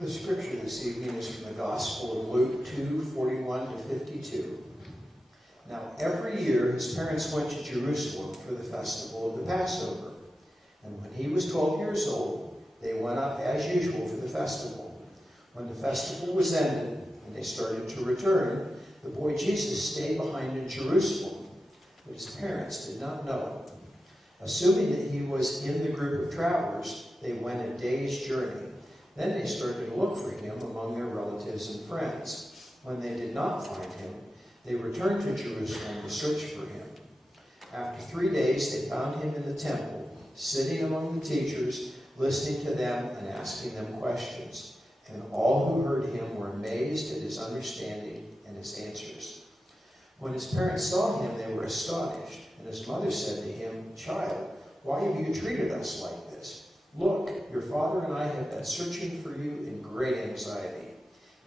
The scripture this evening is from the Gospel of Luke 2:41 to 52. Now every year his parents went to Jerusalem for the festival of the Passover. And when he was 12 years old, they went up as usual for the festival. When the festival was ended and they started to return, the boy Jesus stayed behind in Jerusalem, but his parents did not know it. Assuming that he was in the group of travelers, they went a day's journey. Then they started to look for him among their relatives and friends. When they did not find him, they returned to Jerusalem to search for him. After 3 days, they found him in the temple, sitting among the teachers, listening to them and asking them questions. And all who heard him were amazed at his understanding and his answers. When his parents saw him, they were astonished. And his mother said to him, "Child, why have you treated us like this? Look, your father and I have been searching for you in great anxiety."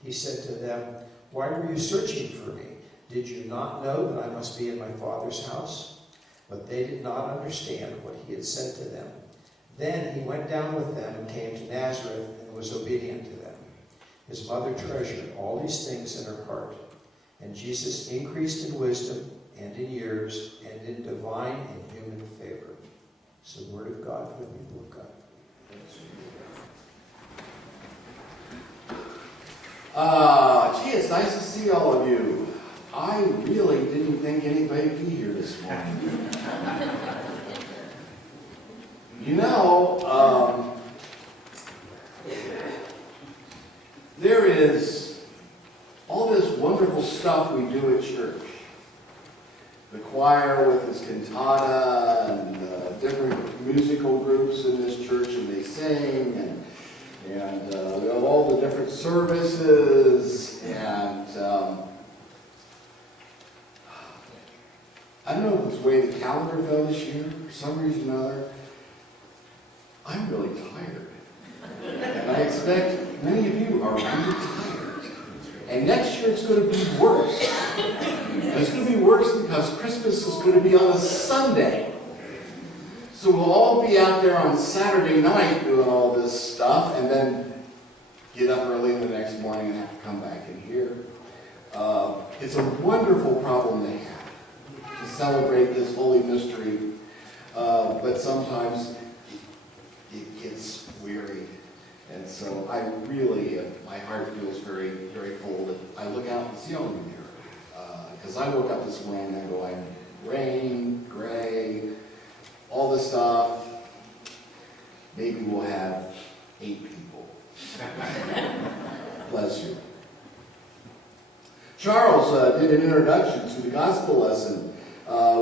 He said to them, "Why were you searching for me? Did you not know that I must be in my father's house?" But they did not understand what he had said to them. Then he went down with them and came to Nazareth and was obedient to them. His mother treasured all these things in her heart. And Jesus increased in wisdom and in years and in divine and human favor. It's the word of God for the people of God. Gee, it's nice to see all of you. I really didn't think anybody'd be here this morning. You know, there is all this wonderful stuff we do at church. The choir with its cantata and different musical groups in this church, and they sing, and we have all the different services, and I don't know if it's the way the calendar fell this year, for some reason or another. I'm really tired. And I expect many of you are really tired. And next year it's going to be worse. And it's going to be worse because Christmas is going to be on a Sunday. So we'll all be out there on Saturday night doing all this stuff and then get up early the next morning and have to come back in here. It's a wonderful problem to have, to celebrate this holy mystery. But sometimes it gets weary. And so I really, my heart feels very, very full that I look out and see all of you here. Because I woke up this morning and I go, I'm rain, gray, all this stuff. Maybe we'll have 8 people. Bless you. Charles did an introduction to the gospel lesson,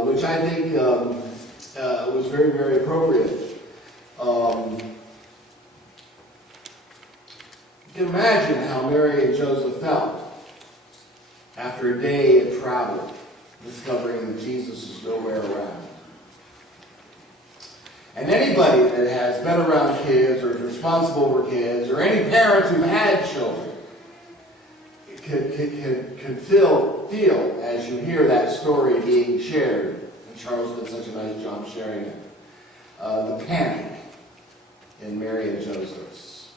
which I think was very, very appropriate. You can imagine how Mary and Joseph felt after a day of travel, discovering that Jesus is nowhere around. And anybody that has been around kids or is responsible for kids, or any parents who've had children, can feel as you hear that story being shared, and Charles did such a nice job sharing it, the panic in Mary and Joseph's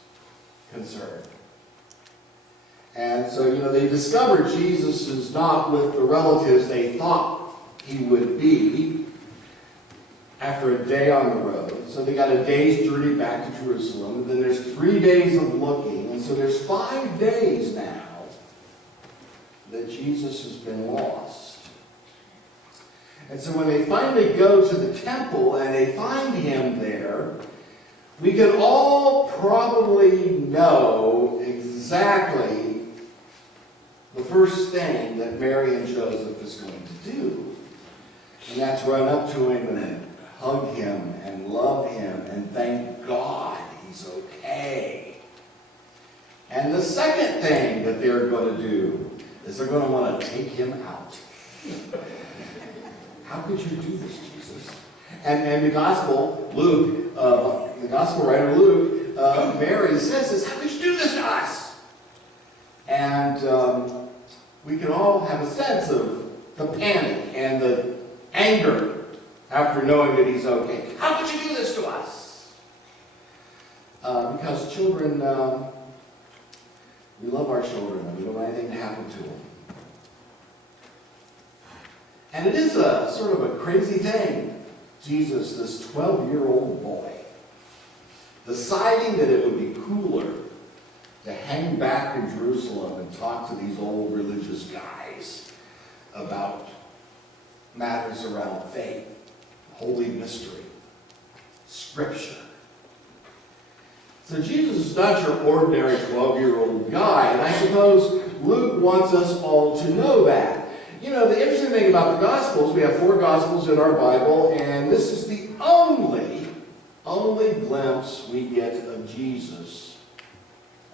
concern. And so, they discovered Jesus is not with the relatives they thought he would be after a day on the road. So they got a day's journey back to Jerusalem. And then there's 3 days of looking. And so there's 5 days now that Jesus has been lost. And so when they finally go to the temple and they find him there, we can all probably know exactly the first thing that Mary and Joseph is going to do. And that's run up to him and hug him and love him and thank God he's okay. And the second thing that they're going to do is they're going to want to take him out. How could you do this, Jesus? And the gospel, Luke, the gospel writer Luke, Mary says this, how could you do this to us? And we can all have a sense of the panic and the anger after knowing that he's okay. How could you do this to us? Because children We love our children, and we don't want anything to happen to them. And it is a sort of a crazy thing. Jesus, this 12-year-old boy, deciding that it would be cooler to hang back in Jerusalem and talk to these old religious guys about matters around faith, holy mystery, Scripture. So Jesus is not your ordinary 12-year-old guy, and I suppose Luke wants us all to know that. You know, the interesting thing about the Gospels, we have 4 Gospels in our Bible, and this is the only glimpse we get of Jesus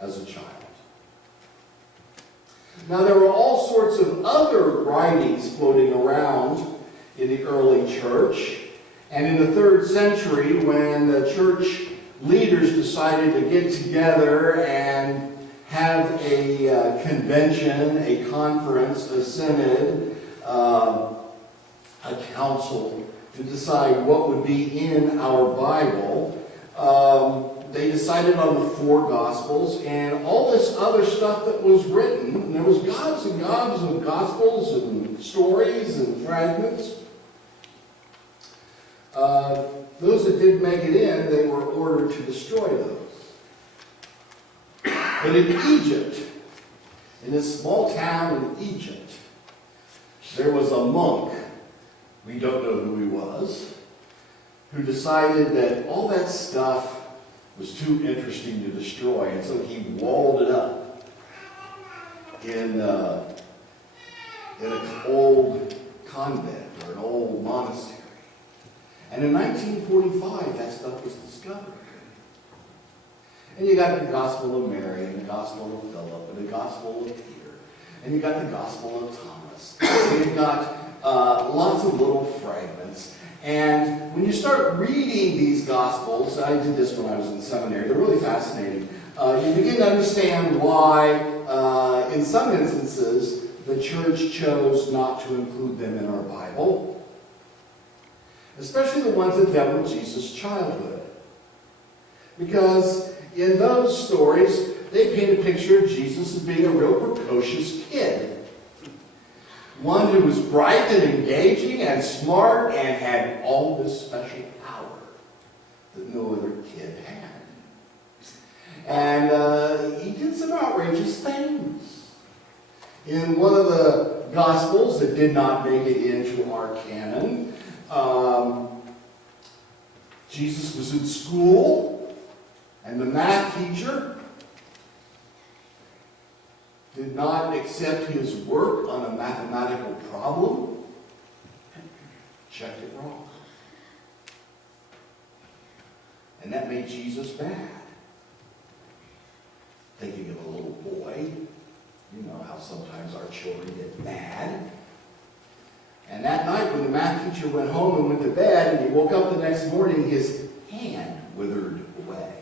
as a child. Now, there were all sorts of other writings floating around in the early church, and in the 3rd century, when the church leaders decided to get together and have a convention, a conference, a synod, a council to decide what would be in our Bible. They decided on the 4 Gospels and all this other stuff that was written. And there was gobs and gobs of Gospels and stories and fragments. Those that didn't make it in, they were ordered to destroy those. But in Egypt, in this small town in Egypt, there was a monk, we don't know who he was, who decided that all that stuff was too interesting to destroy, and so he walled it up in an old convent or an old monastery. And in 1945, that stuff was discovered. And you got the Gospel of Mary, and the Gospel of Philip, and the Gospel of Peter, and you got the Gospel of Thomas. And you've got lots of little fragments. And when you start reading these Gospels, I did this when I was in seminary, they're really fascinating. You begin to understand why, in some instances, the church chose not to include them in our Bible. Especially the ones that dealt with Jesus' childhood. Because in those stories, they paint a picture of Jesus as being a real precocious kid. One who was bright and engaging and smart and had all this special power that no other kid had. And he did some outrageous things. In one of the Gospels that did not make it into our canon, Jesus was in school, and the math teacher did not accept his work on a mathematical problem, checked it wrong. And that made Jesus mad. Thinking of a little boy, you know how sometimes our children get mad. And that night when the math teacher went home and went to bed, and he woke up the next morning, his hand withered away.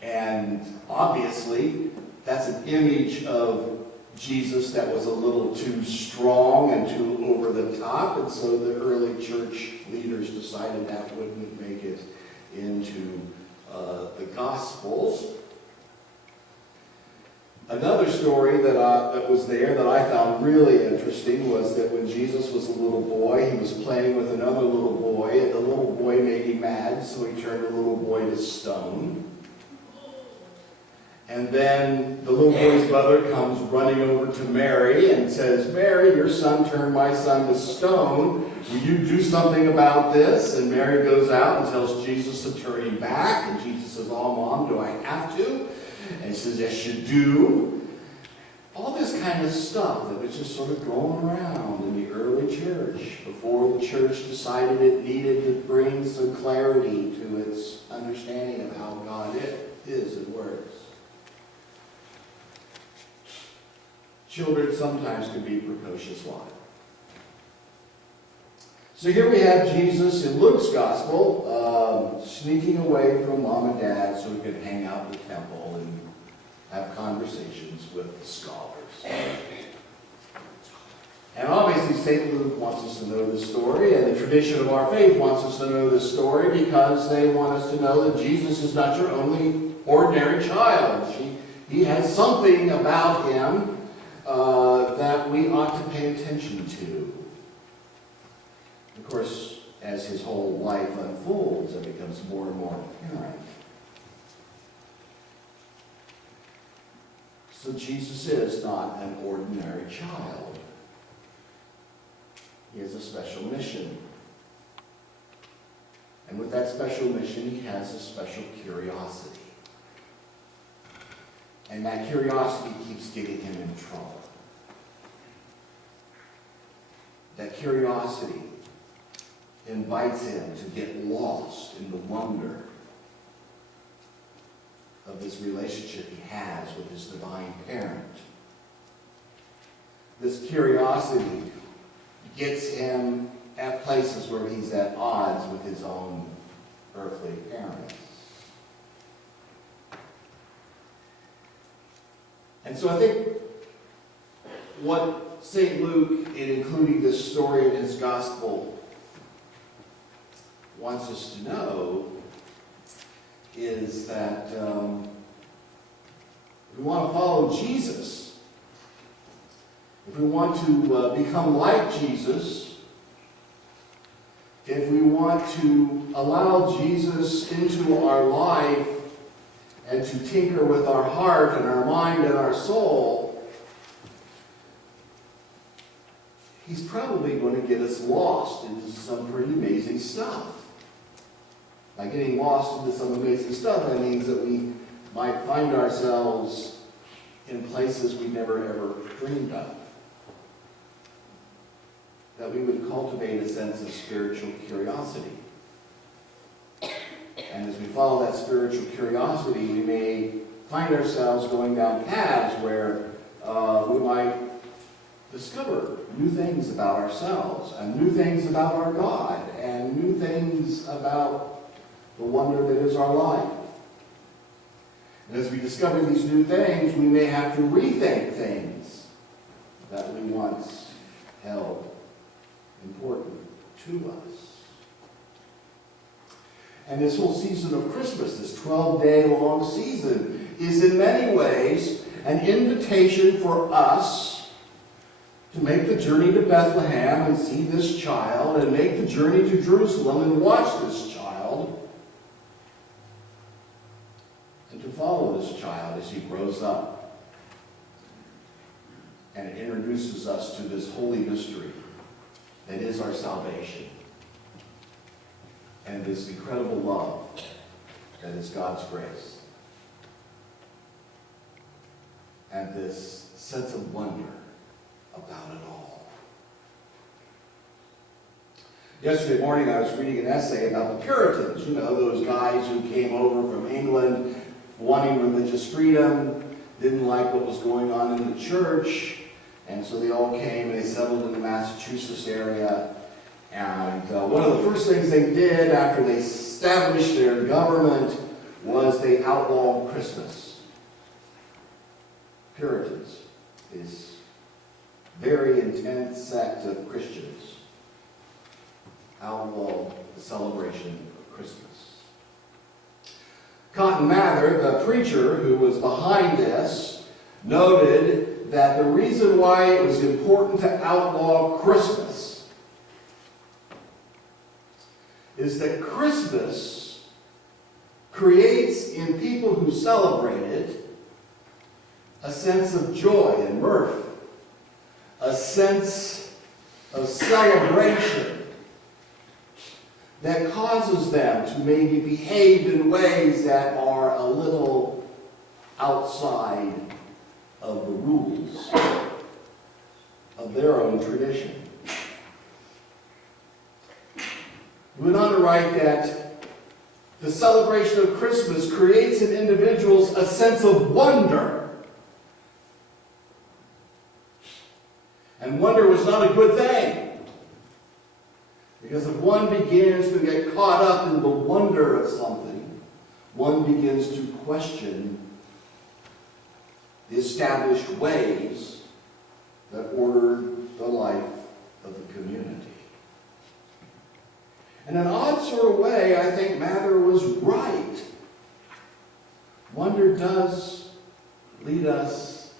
And obviously, that's an image of Jesus that was a little too strong and too over the top, and so the early church leaders decided that wouldn't make it into the Gospels. Another story that was there that I found really interesting was that when Jesus was a little boy, he was playing with another little boy, and the little boy made him mad, so he turned the little boy to stone. And then the little boy's mother comes running over to Mary and says, "Mary, your son turned my son to stone. Will you do something about this?" And Mary goes out and tells Jesus to turn him back. And Jesus says, "Oh, Mom, do I have to?" And he says, "Yes, you do." All this kind of stuff that was just sort of going around in the early church before the church decided it needed to bring some clarity to its understanding of how God is and works. Children sometimes can be precocious. Why? So here we have Jesus in Luke's Gospel sneaking away from Mom and Dad so he could hang out in the temple and have conversations with the scholars. And obviously St. Luke wants us to know this story, and the tradition of our faith wants us to know this story because they want us to know that Jesus is not your only ordinary child. He has something about him that we ought to pay attention to. Of course, as his whole life unfolds, it becomes more and more apparent. So Jesus is not an ordinary child. He has a special mission. And with that special mission, he has a special curiosity. And that curiosity keeps getting him in trouble. That curiosity invites him to get lost in the wonder of this relationship he has with his divine parent. This curiosity gets him at places where he's at odds with his own earthly parents. And so I think what St. Luke, in including this story in his gospel, wants us to know is that if we want to follow Jesus, if we want to become like Jesus, if we want to allow Jesus into our life and to tinker with our heart and our mind and our soul, he's probably going to get us lost into some pretty amazing stuff. By getting lost into some amazing stuff, that means that we might find ourselves in places we never ever dreamed of. That we would cultivate a sense of spiritual curiosity. And as we follow that spiritual curiosity, we may find ourselves going down paths where we might discover new things about ourselves, and new things about our God, and new things about the wonder that is our life. And as we discover these new things, we may have to rethink things that we once held important to us. And this whole season of Christmas, this 12-day long season, is in many ways an invitation for us to make the journey to Bethlehem and see this child, and make the journey to Jerusalem and watch this child, and to follow this child as he grows up and introduces us to this holy mystery that is our salvation, and this incredible love that is God's grace, and this sense of wonder about it all. Yesterday morning I was reading an essay about the Puritans, those guys who came over from England wanting religious freedom, didn't like what was going on in the church, and so they all came and they settled in the Massachusetts area. And one of the first things they did after they established their government was they outlawed Christmas. Puritans, this very intense sect of Christians, outlawed the celebration of Christmas. Cotton Mather, the preacher who was behind this, noted that the reason why it was important to outlaw Christmas is that Christmas creates in people who celebrate it a sense of joy and mirth, a sense of celebration that causes them to maybe behave in ways that are a little outside of the rules of their own tradition. He went on to write that the celebration of Christmas creates in individuals a sense of wonder. And wonder was not a good thing. Because if one begins to get caught up in the wonder of something, one begins to question the established ways that order the life of the community. In an odd sort of way, I think Mather was right. Wonder does lead us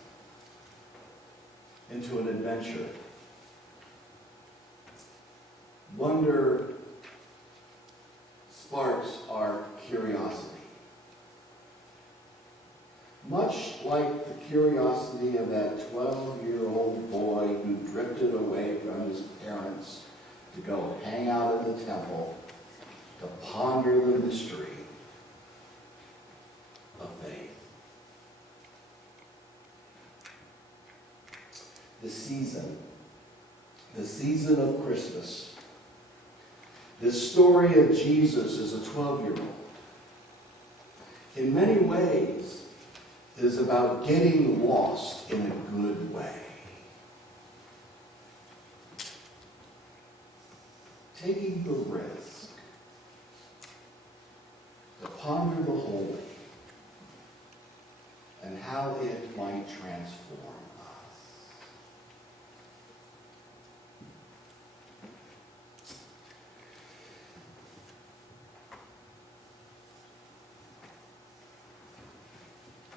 into an adventure. Wonder sparks our curiosity. Much like the curiosity of that 12-year-old boy who drifted away from his parents to go hang out in the temple to ponder the mystery of faith. The season of Christmas. This story of Jesus as a 12-year-old, in many ways, is about getting lost in a good way. Taking the risk to ponder the holy and how it might transform us.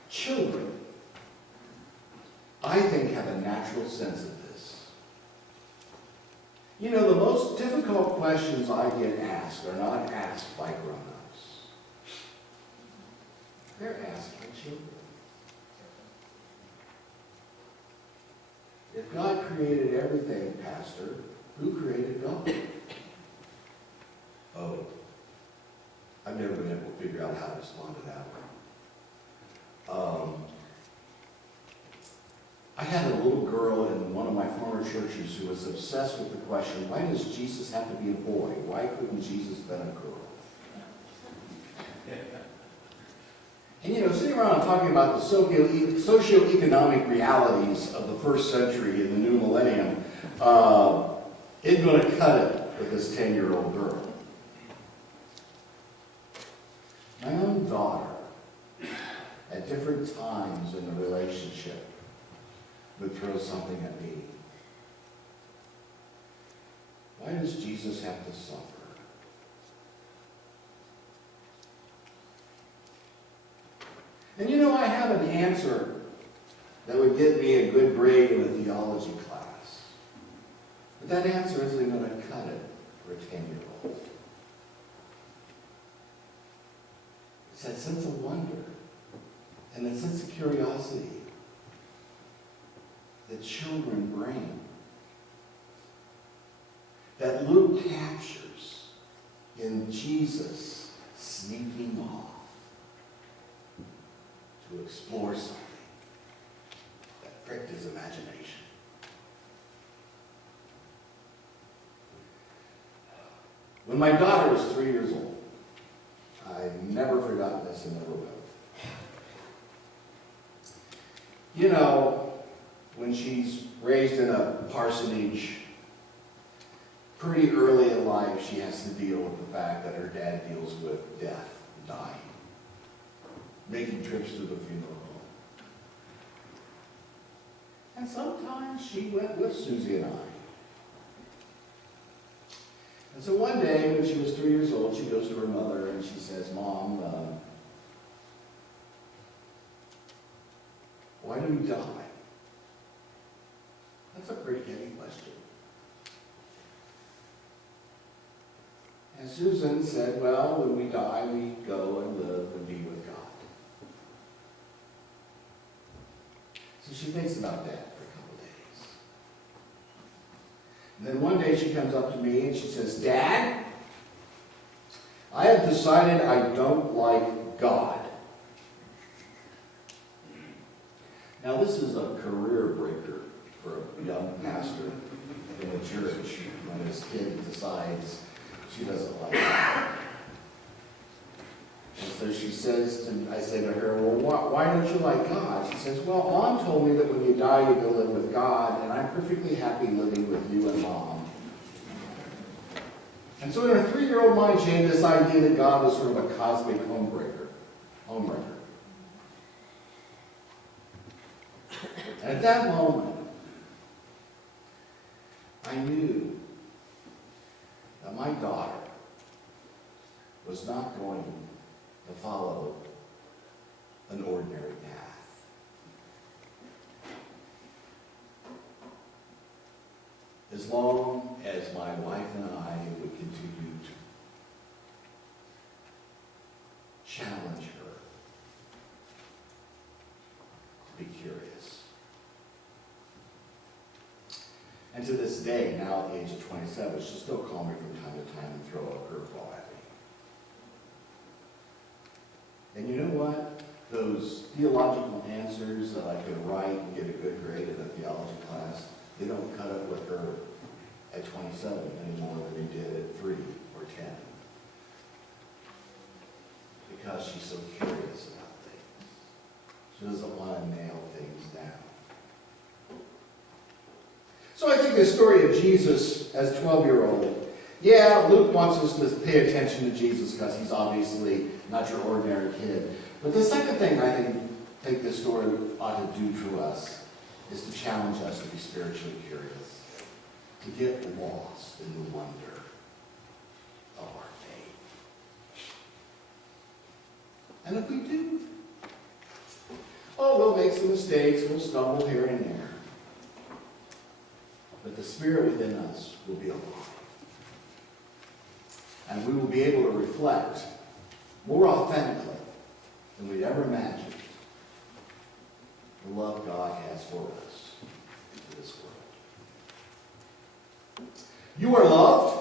Children, I think, have a natural sense of this. You know, the most difficult questions I get asked are not asked by grown-ups. They're asked by children. If God created everything, Pastor, who created God? Oh, I've never been able to figure out how to respond to that one. I had a little girl in one of my former churches who was obsessed with the question, why does Jesus have to be a boy? Why couldn't Jesus have been a girl? And you know, sitting around talking about the socioeconomic realities of the first century and the new millennium isn't going to cut it with this 10-year-old girl. My own daughter, at different times in the relationship, would throw something at me. Why does Jesus have to suffer? And you know, I have an answer that would get me a good grade in a theology class. But that answer isn't going to cut it for a 10-year-old. It's that sense of wonder and that sense of curiosity that children bring, that Luke captures in Jesus sneaking off to explore something that pricked his imagination. When my daughter was 3 years old, I've never forgotten this and never will. You know, when she's raised in a parsonage, pretty early in life, she has to deal with the fact that her dad deals with death, dying, making trips to the funeral home. And sometimes she went with Susie and I. And so one day, when she was 3 years old, she goes to her mother and she says, Mom, why do we die? That's a pretty heavy question. And Susan said, well, when we die, we go and live and be with God. So she thinks about that for a couple of days. And then one day she comes up to me and she says, Dad, I have decided I don't like God. Now this is a career breaker for a young pastor in a church when his kid decides she doesn't like God. And so she says I say to her, well, why don't you like God? She says, well, Mom told me that when you die, you go live with God, and I'm perfectly happy living with you and Mom. And so in her 3-year-old mind, she had this idea that God was sort of a cosmic homebreaker. And at that moment, I knew that my daughter was not going to follow an ordinary path. as long as my wife and I would continue to challenge her to be curious. And to this day, now at the age of 27, she'll still call me from time to time and throw a curveball at me. And you know what? Those theological answers that I could write and get a good grade in a theology class, they don't cut it with her at 27 any more than they did at 3 or 10. Because she's so curious about things. She doesn't want to nail things down. So I think the story of Jesus as 12-year-old, yeah, Luke wants us to pay attention to Jesus because he's obviously not your ordinary kid. But the second thing I think this story ought to do to us is to challenge us to be spiritually curious, to get lost in the wonder of our faith. And if we do, we'll make some mistakes, we'll stumble here and there. But the Spirit within us will be alive. And we will be able to reflect more authentically than we'd ever imagined the love God has for us into this world. You are loved.